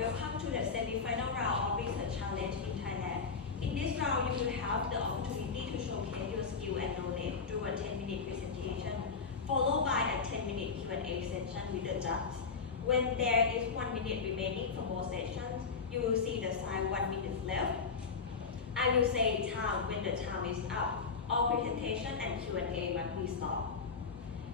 welcome to the semi-final round of Research Challenge in Thailand. In this round, you will have the opportunity to showcase your skill and knowledge through a 10-minute presentation, followed by a 10-minute Q&A session with the judges. When there is 1 minute remaining for both sessions, you will see the sign 1 minute left. I will say time when the time is up. All presentation and Q&A must be stopped.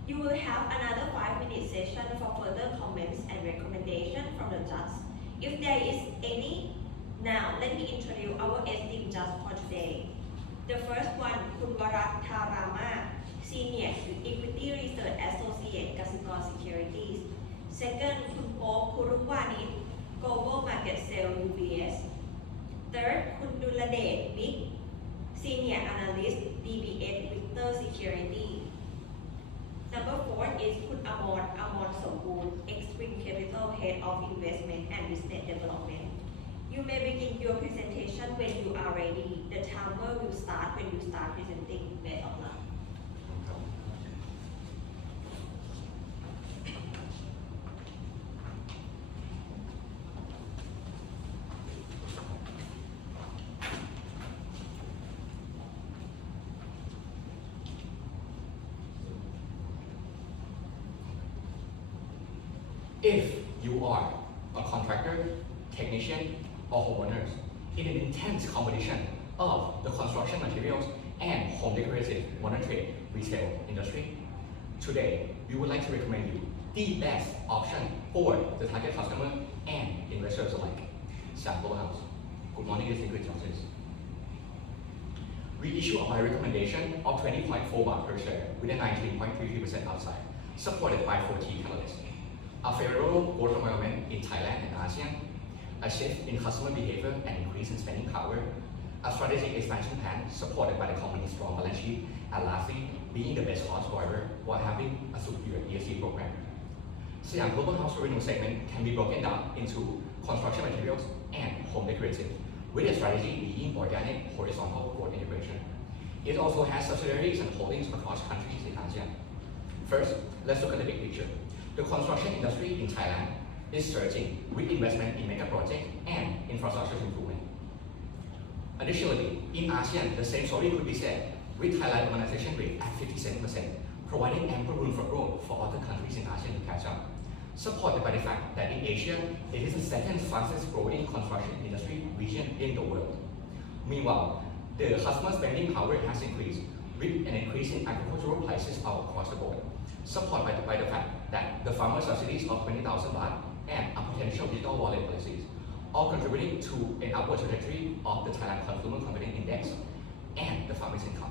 You will have another 5-minute session for further comments and recommendations from the judges. If there is any, now let me introduce our esteemed judge for today. The first one, Khun Warat Tharama, Senior Equity Research Associate, Kasikorn Securities. Second, Khun Pop Kuruwanit, Global Market Sales, UBS. Third, Khun Duladet Big, Senior Analyst, DBS Victor Securities. Number 4 is Khun Amon Somboon, Ex-Spring Capital Head of Investment and Business Development. You may begin your presentation when you are ready. The timer will start when you start presenting. Best of luck. If you are a contractor, technician, or homeowners in an intense competition of the construction materials and home decorative modern trade retail industry, today we would like to recommend you the best option for the target customer and investors alike. Siam Global House. Good morning, distinguished judges. We issue a buy recommendation of 20.4 baht per share with a 19.33% upside, supported by 4 key catalysts. A favorable growth environment in Thailand and ASEAN, a shift in customer behavior and increase in spending power, a strategic expansion plan supported by the company's strong balance sheet, and lastly, being the best cost driver while having a superior ESG program. Siam Global House revenue segment can be broken down into construction materials and home decorative, with a strategy being organic horizontal growth integration. It also has subsidiaries and holdings across countries in ASEAN. First, let's look at the big picture. The construction industry in Thailand is surging with investment in mega projects and infrastructure improvement. Additionally, in ASEAN, the same story could be said with Thailand urbanization rate at 57%, providing ample room for growth for other countries in ASEAN to catch up. Supported by the fact that in Asia, it is the second fastest growing construction industry region in the world. Meanwhile, the customer spending power has increased with an increase in agricultural prices all across the board, supported by the fact that the farmer subsidies of 20,000 baht and a potential digital wallet policies, all contributing to an upward trajectory of the Thailand Consumer Confidence Index and the farmer's income.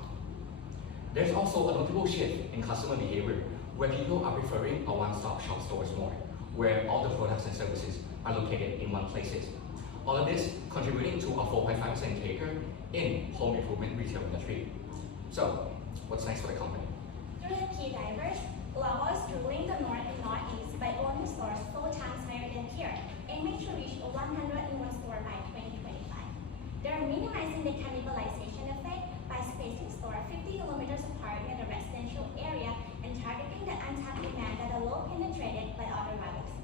There's also a notable shift in customer behavior where people are preferring a one-stop shop stores more, where all the products and services are located in one place. All of this contributing to a 4.5% CAGR in home improvement retail industry. So, what's next for the company? Through the key drivers, Global is ruling the North and Northeast by owning stores 4 times higher than here, aiming to reach a 101 store by 2025. They are minimizing the cannibalization effect by spacing stores 50 kilometers apart in the residential area and targeting the untapped demand that are low penetrated by other rivals.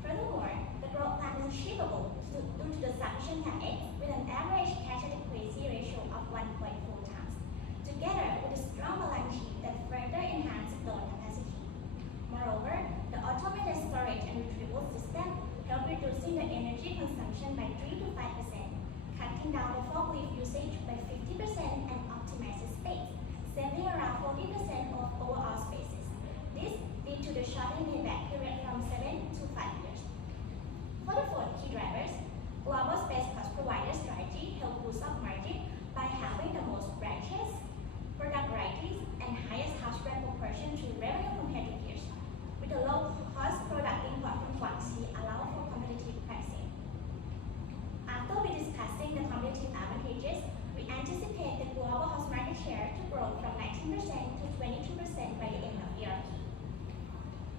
Furthermore, the growth plan is achievable due to the sufficient CapEx with an average cash adequacy ratio of 1.4 times, together with a strong balance sheet that further enhances loan capacity. Moreover, the automated storage and retrieval system help reducing the energy consumption by 3 to 5%, cutting down the forklift usage by 50% and optimizes space, saving around 40% of overall spaces. This leads to the shortened payback period from 7 to 5 years. For the 4 key drivers, Global's best cost provider strategy helps boost up margin by having the most branches, product varieties, and highest house brand proportion to revenue compared to peers, with a low-cost product import from Guangxi allow for competitive pricing. After we discussing the competitive advantages, we anticipate the global house market share to grow from 19% to 22% by the end of year.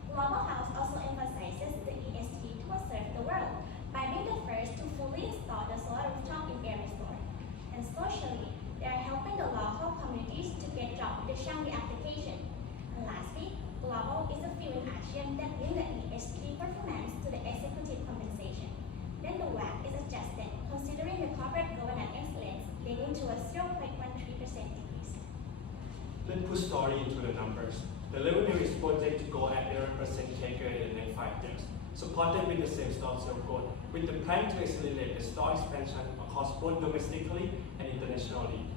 Global House also emphasizes the ESG to serve the world by being the first to fully install the solar rooftop in every store. And socially, they are helping the local communities to get jobs with the Shangri application. And lastly, The revenue is projected to go at 11% CAGR in the next 5 years, supported with the same-store sales growth, with the plan to accelerate the store expansion across both domestically and internationally.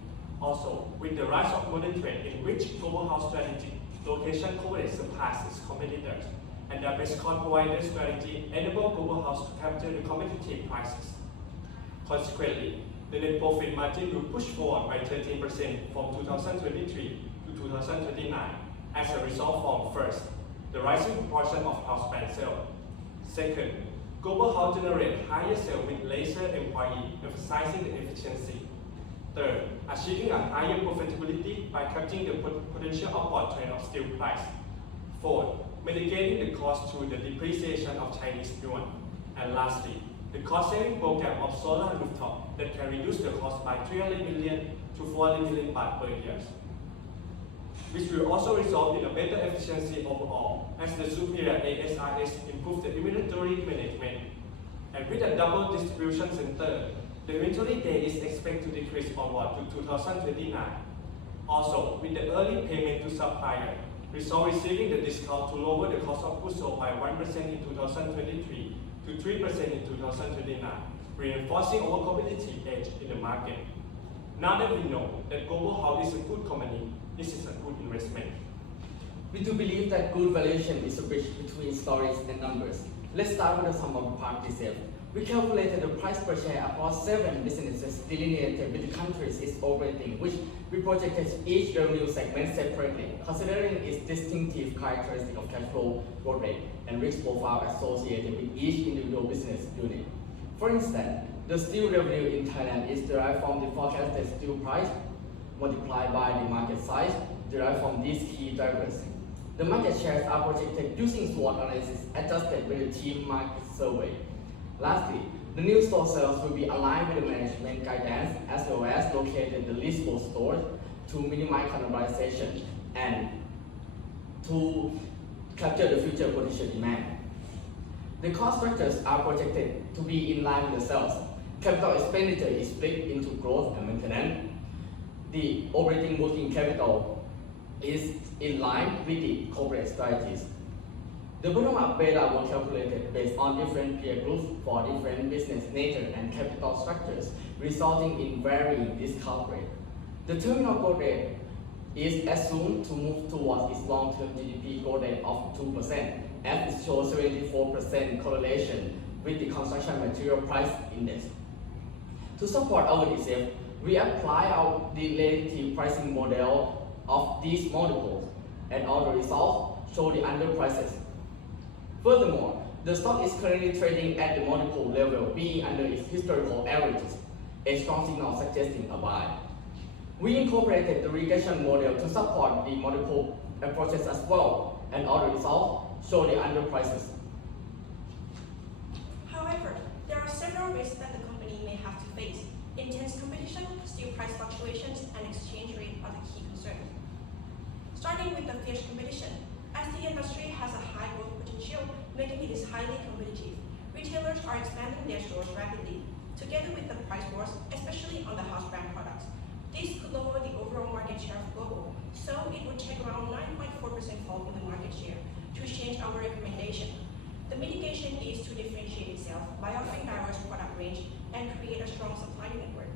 Also, with the rise of modern trade in which Global House strategy location coverage surpasses competitors, and their best cost provider strategy enable Global House to capture the competitive prices. Consequently, the net profit margin will push forward by 13% from 2023 to 2029 as a result from first, the rising proportion of house brand sales. Second, Global House generates higher sales with lesser employee, emphasizing the efficiency. Third, achieving a higher profitability by capturing the potential upward trend of steel price. Fourth, mitigating the cost through the depreciation of Chinese yuan. And lastly, the cost-saving program of solar rooftop that can reduce the cost by 300 million to 400 million baht per year, which will also result in a better efficiency overall, as the superior ASRS improve the inventory management. And with a double distribution center, the inventory day is expected to decrease onward to 2029. Also, with the early payment to supplier, Resolve receiving the discount to lower the cost of goods sold by 1% in 2023 to 3% in 2029, reinforcing our competitive edge in the market. Now that we know that Global House is a good company, this is a good investment. We do believe that good valuation is a bridge between stories and numbers. Let's start with the sum of the parts itself. We calculated the price per share across 7 businesses delineated with the countries it's operating, which we projected each revenue segment separately, considering its distinctive characteristic of cash flow, growth rate, and risk profile associated with each individual business unit. For instance, the steel revenue in Thailand is derived from the forecasted steel price multiplied by the market size derived from these key drivers. The market shares are projected using SWOT analysis adjusted with the team market survey. Lastly, the new store sales will be aligned with the management guidance as well as located the leaseable stores to minimize cannibalization and to capture the future potential demand. The cost structures are projected to be in line with the sales. Capital expenditure is split into growth and maintenance. The operating working capital is in line with the corporate strategies. The bottom-up beta was calculated based on different peer groups for different business nature and capital structures, resulting in varying discount rate. The terminal growth rate is assumed to move towards its long-term GDP growth rate of 2%, as it shows 74% correlation with the construction material price index. To support our DCF, we apply the relative pricing model of these multiples, and all the results show the underprices. Furthermore, the stock is currently trading at the multiple level being under its historical averages, a strong signal suggesting a buy. We incorporated the regression model to support the multiple approaches as well, and all the results show the underprices. However, there are several risks that the company may have to face. Intense competition, steel price fluctuations, and exchange rate are the key concerns. Starting with the fierce competition, as the industry has a high growth potential, making it is highly competitive. Retailers are expanding their stores rapidly, together with the price wars, especially on the house brand products. This could lower the overall market share of Global, so it would take around 9.4% fall in the market share to change our recommendation. The mitigation is to differentiate itself by offering diverse product range and create a strong supply network.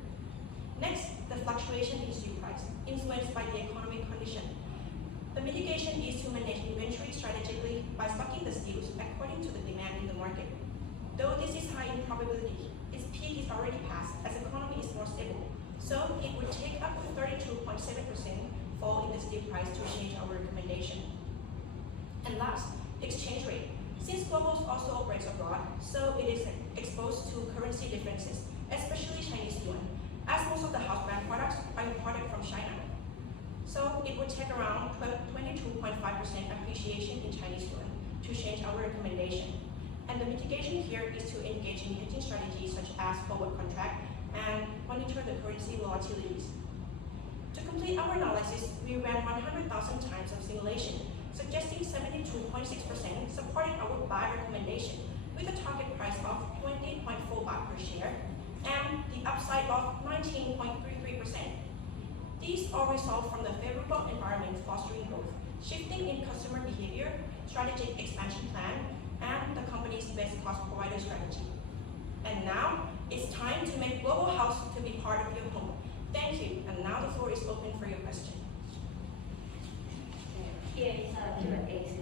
Next, the fluctuation in steel price, influenced by the economic condition. The mitigation is to manage inventory strategically by stocking the steels according to the demand in the market. Though this is high in probability, its peak is already passed as the economy is more stable, so it would take up to 32.7% fall in the steel price to change our recommendation. And last, exchange rate. Since Global also operates abroad, so it is exposed to currency differences, especially Chinese yuan, as most of the house brand products are imported from China. So it would take around 22.5% appreciation in Chinese yuan to change our recommendation. And the mitigation here is to engage in hedging strategies such as forward contract and monitor the currency volatilities. To complete our analysis, we ran 100,000 times of simulation, suggesting 72.6% supporting our buy recommendation with a target price of 20.4 baht per share and the upside of 19.33%. These all result from the favorable environment fostering growth, shifting in customer behavior, strategic expansion plan, and the company's best cost provider strategy. And now, it's time to make Global House to be part of your home. Thank you, and now the floor is open for your question. Here is a Q&A session.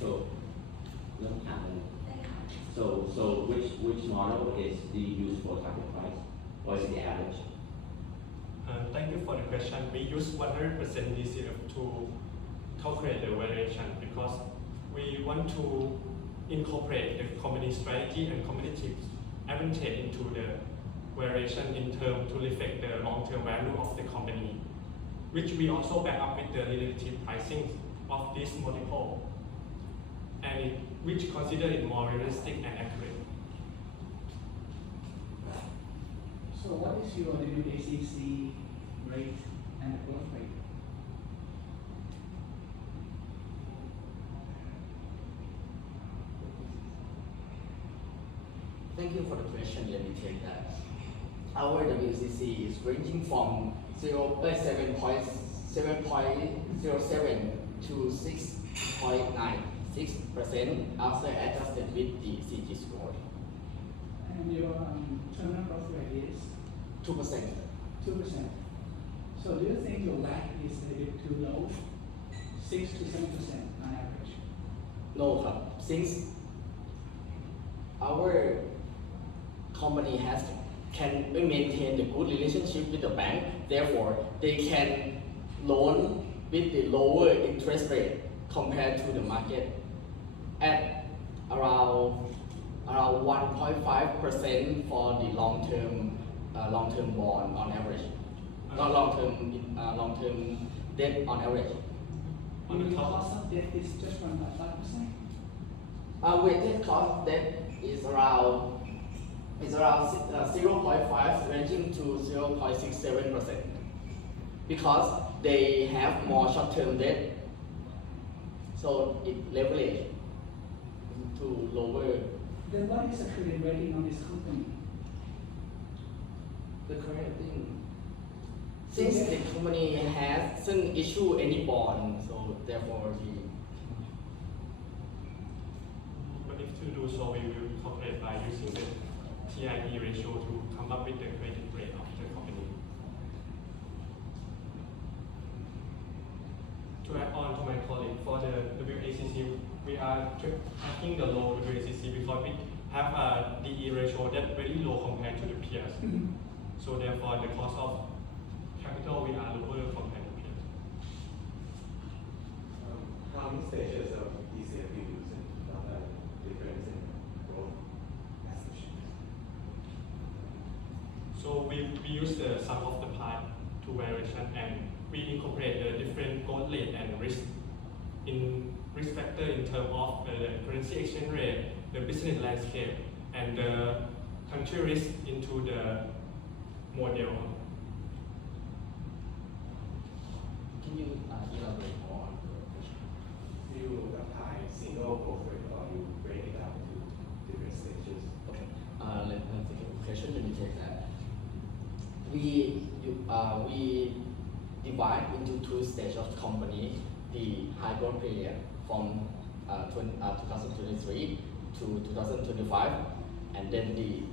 So, no comment. So which model is the useful target price? Or is it the average? Thank you for the question. We use 100% DCF to calculate the variation because we want to incorporate the company strategy and competitive advantage into the variation in term to reflect the long-term value of the company, which we also back up with the relative pricing of this multiple, and which consider it more realistic and accurate. So what is your WACC rate and growth rate? Thank you for the question. Let me take that. Our WCC is ranging from 7.07 to 6.96% after adjusted with the CG score. And your terminal growth rate is 2%. 2%. So do you think your WACC is a bit too low? 6 to 7% on average. No, since our company can maintain the good relationship with the bank, therefore they can loan with the lower interest rate compared to the market at around 1.5% for the long-term bond on average, not long-term debt on average. On the The top, cost of debt is just 1.5%. Our weighted cost debt is around 0.5 ranging to 0.67% because they have more short-term debt, so it leverage to lower Then what is the credit rating on this company? the current thing. Since the company hasn't issued any bond, so therefore but if to do so, we will calculate by using the TIE ratio to come up with the credit rate of the company. To add on to my colleague, for the WACC, we are tracking the low WACC because we have a DE ratio that very low compared to the peers. So therefore, the cost of capital we are lower compared to peers. How many stages of DCF you use in difference in growth assumptions? So we use the sum of the part to variation, and we incorporate the different growth rate and risk factor in terms of the currency exchange rate, the business landscape, and the country risk into the model. can you elaborate more on the question? Do you apply single growth rate or you break it down to different stages? Okay. Let me take a question. Let me take that. We divide into two stages of the company: the high growth period from 2023 to 2025, and then the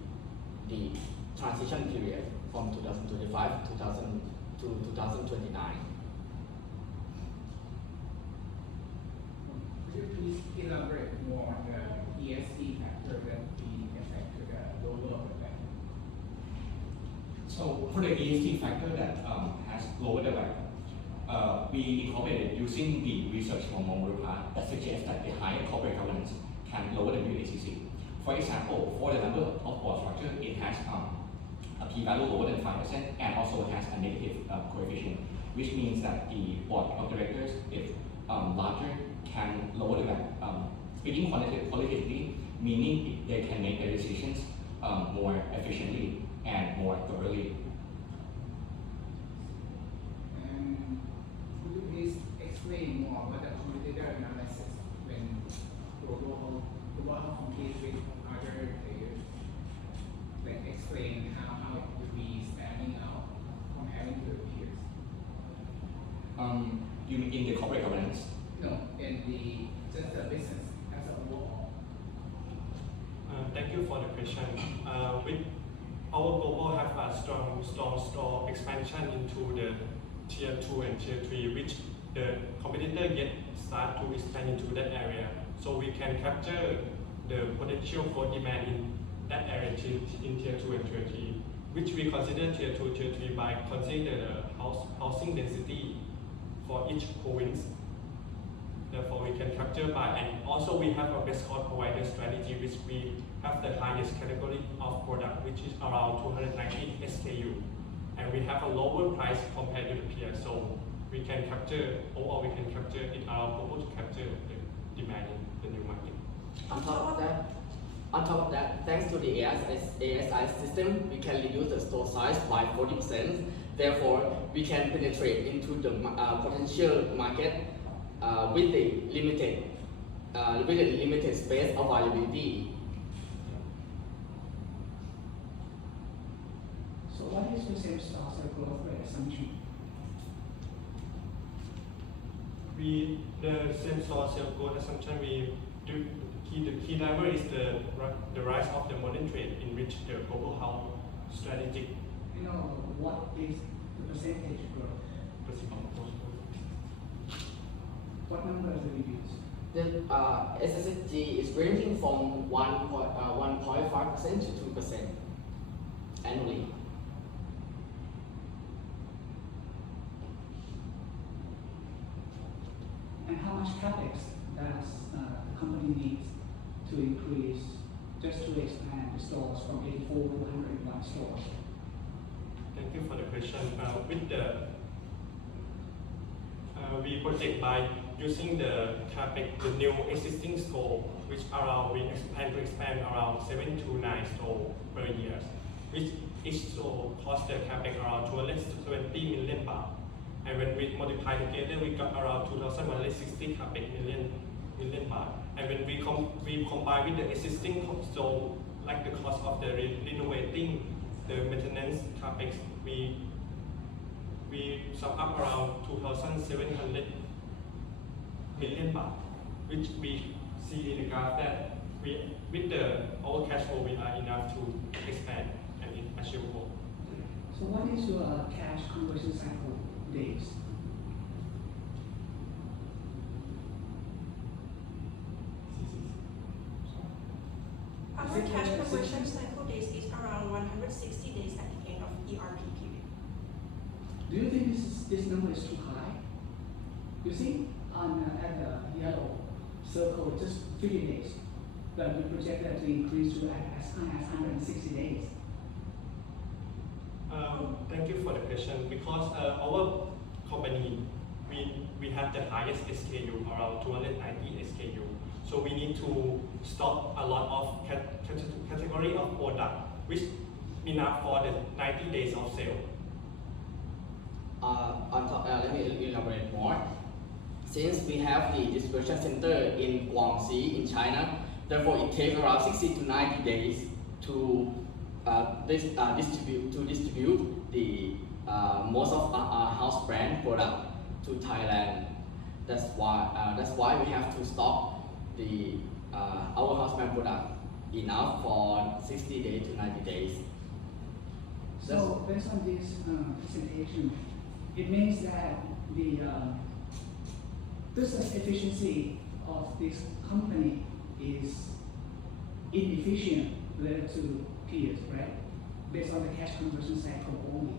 transition period from 2025 to 2029. Could you please elaborate more on the ESG factor that being affected the lower of the bank? So for the ESG factor that has lowered the WACC, we incorporated using the research from Mongrupart that suggests that the higher corporate governance can lower the WACC. For example, for the number of board structure, it has a p-value lower than 5% and also has a negative coefficient, which means that the board of directors, if larger, can lower the WACC. Speaking qualitatively, meaning they can make their decisions more efficiently and more thoroughly. Could you please explain more about the competitor analysis when Global while compete with other players? Like explain how it would be standing out comparing to the peers. You mean in the corporate governance? No, in just the business as a whole. Thank you for the question. With our global have a strong store expansion into the tier 2 and tier 3, which the competitor yet start to expand into that area. So we can capture the potential for demand in that area in tier 2 and tier 3, which we consider tier 2, tier 3 by considering the housing density for each province. Therefore, we can capture by, and also we have a best cost provider strategy, which we have the highest category of product, which is around 290 SKU, and we have a lower price compared to the peers. So we can capture, overall we can capture it our purpose to capture the demand in the new market. On top of that, thanks to the ASI system, we can reduce the store size by 40%. Therefore, we can penetrate into the potential market with the limited space availability. So what is the same-store sales growth rate assumption? The same store sales growth assumption we do. The key driver is the rise of the modern trade, in which the global health strategic You know, what is the percentage growth? What numbers do we use? The SSG is ranging from 1.5% to 2% annually. And how much capex does the company need to increase just to expand the stores from 84 to 101 stores? Thank you for the question. With the we project by using the CapEx, the new existing store, which around we plan to expand around 7 to 9 stores per year, which each store cost the CapEx around 220 million baht. And when we multiply together, we got around 2,160 CapEx million baht. And when we combine with the existing store, like the cost of the renovating, the maintenance CapEx, we sum up around 2,700 million baht, which we see in the graph that with our cash flow we are enough to expand and achievable. So what is your cash conversion cycle days? Our cash conversion cycle days is around 160 days at the end of ERP period. Do you think this number is too high? You see, at the yellow circle, just 50 days, but we project that to increase to as high as 160 days. Thank you for the question. Because our company, we have the highest SKU, around 290 SKU. So we need to stock a lot of category of product, which enough for the 90 days of sale. On top, let me elaborate more. Since we have the distribution center in Guangxi in China, therefore it takes around 60 to 90 days to distribute the most of our house brand product to Thailand. That's why we have to stock our house brand product enough for 60 days to 90 days. So based on this presentation, it means that the business efficiency of this company is inefficient relative to peers, right? Based on the cash conversion cycle only,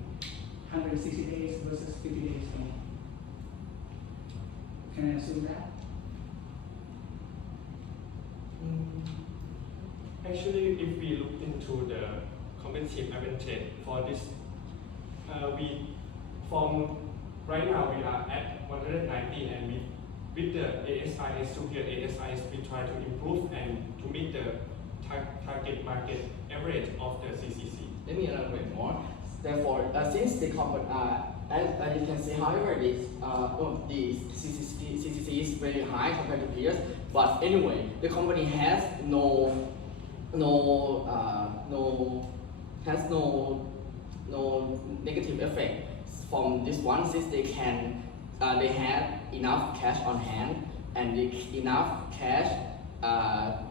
160 days versus 50 days only. Can I assume that? Actually, if we look into the competitive advantage for this, right now we are at 190, and with the ASIS, superior ASIS, we try to improve and to meet the target market average of the CCC. Let me elaborate more. Therefore, since the As you can see, however, the CCC is very high compared to peers. But anyway, the company has no negative effect from this one, since they have enough cash on hand and enough cash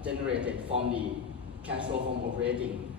generated from the cash flow from operating.